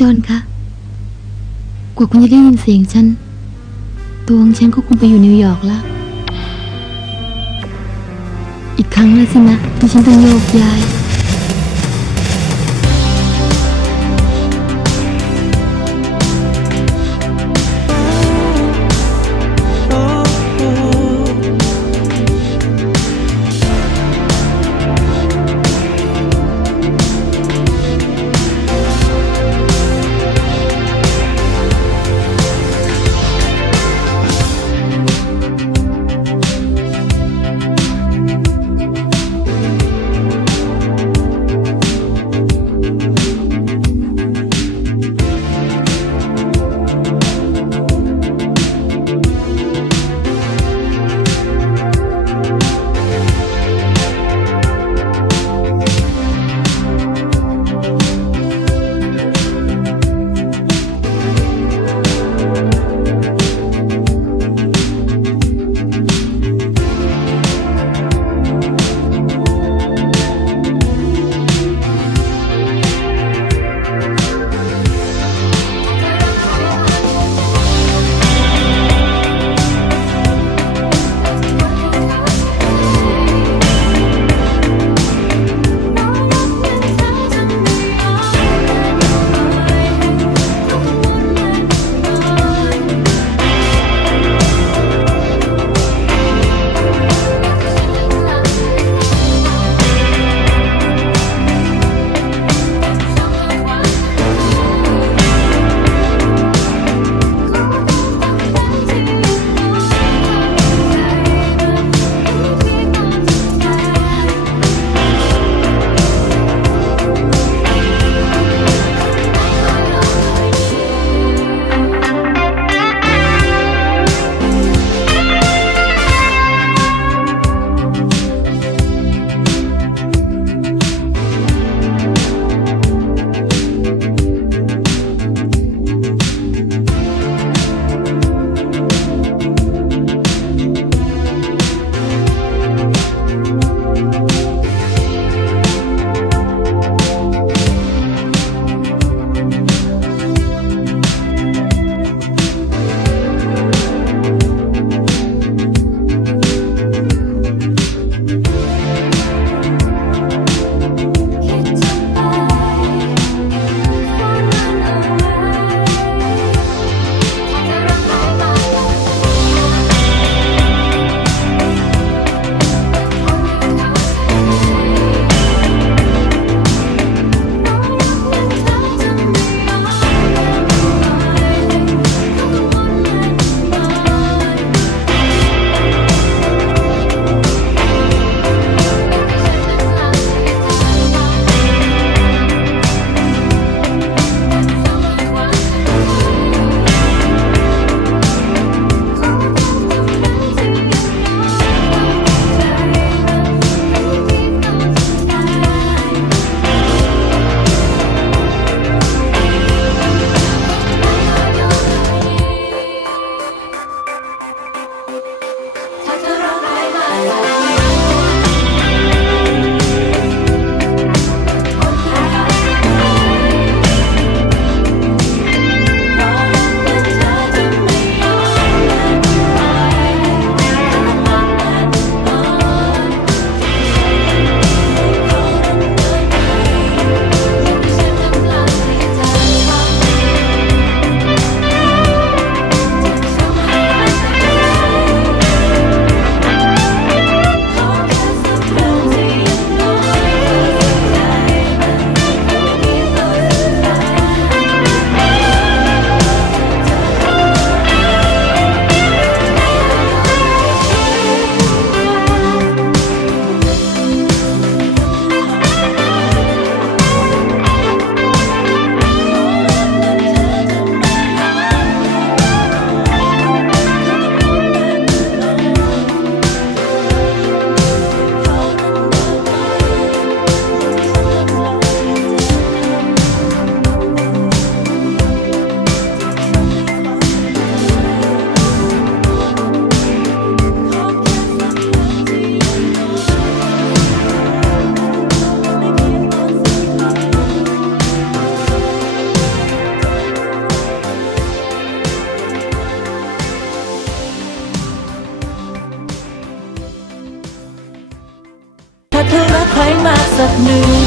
จอนคะ กว่าคุณจะได้ยินเสียงฉัน ตัวของฉันก็คงไปอยู่นิวยอร์กแล้ว อีกครั้งแล้วสินะที่ฉันต้องโยกย้าย มา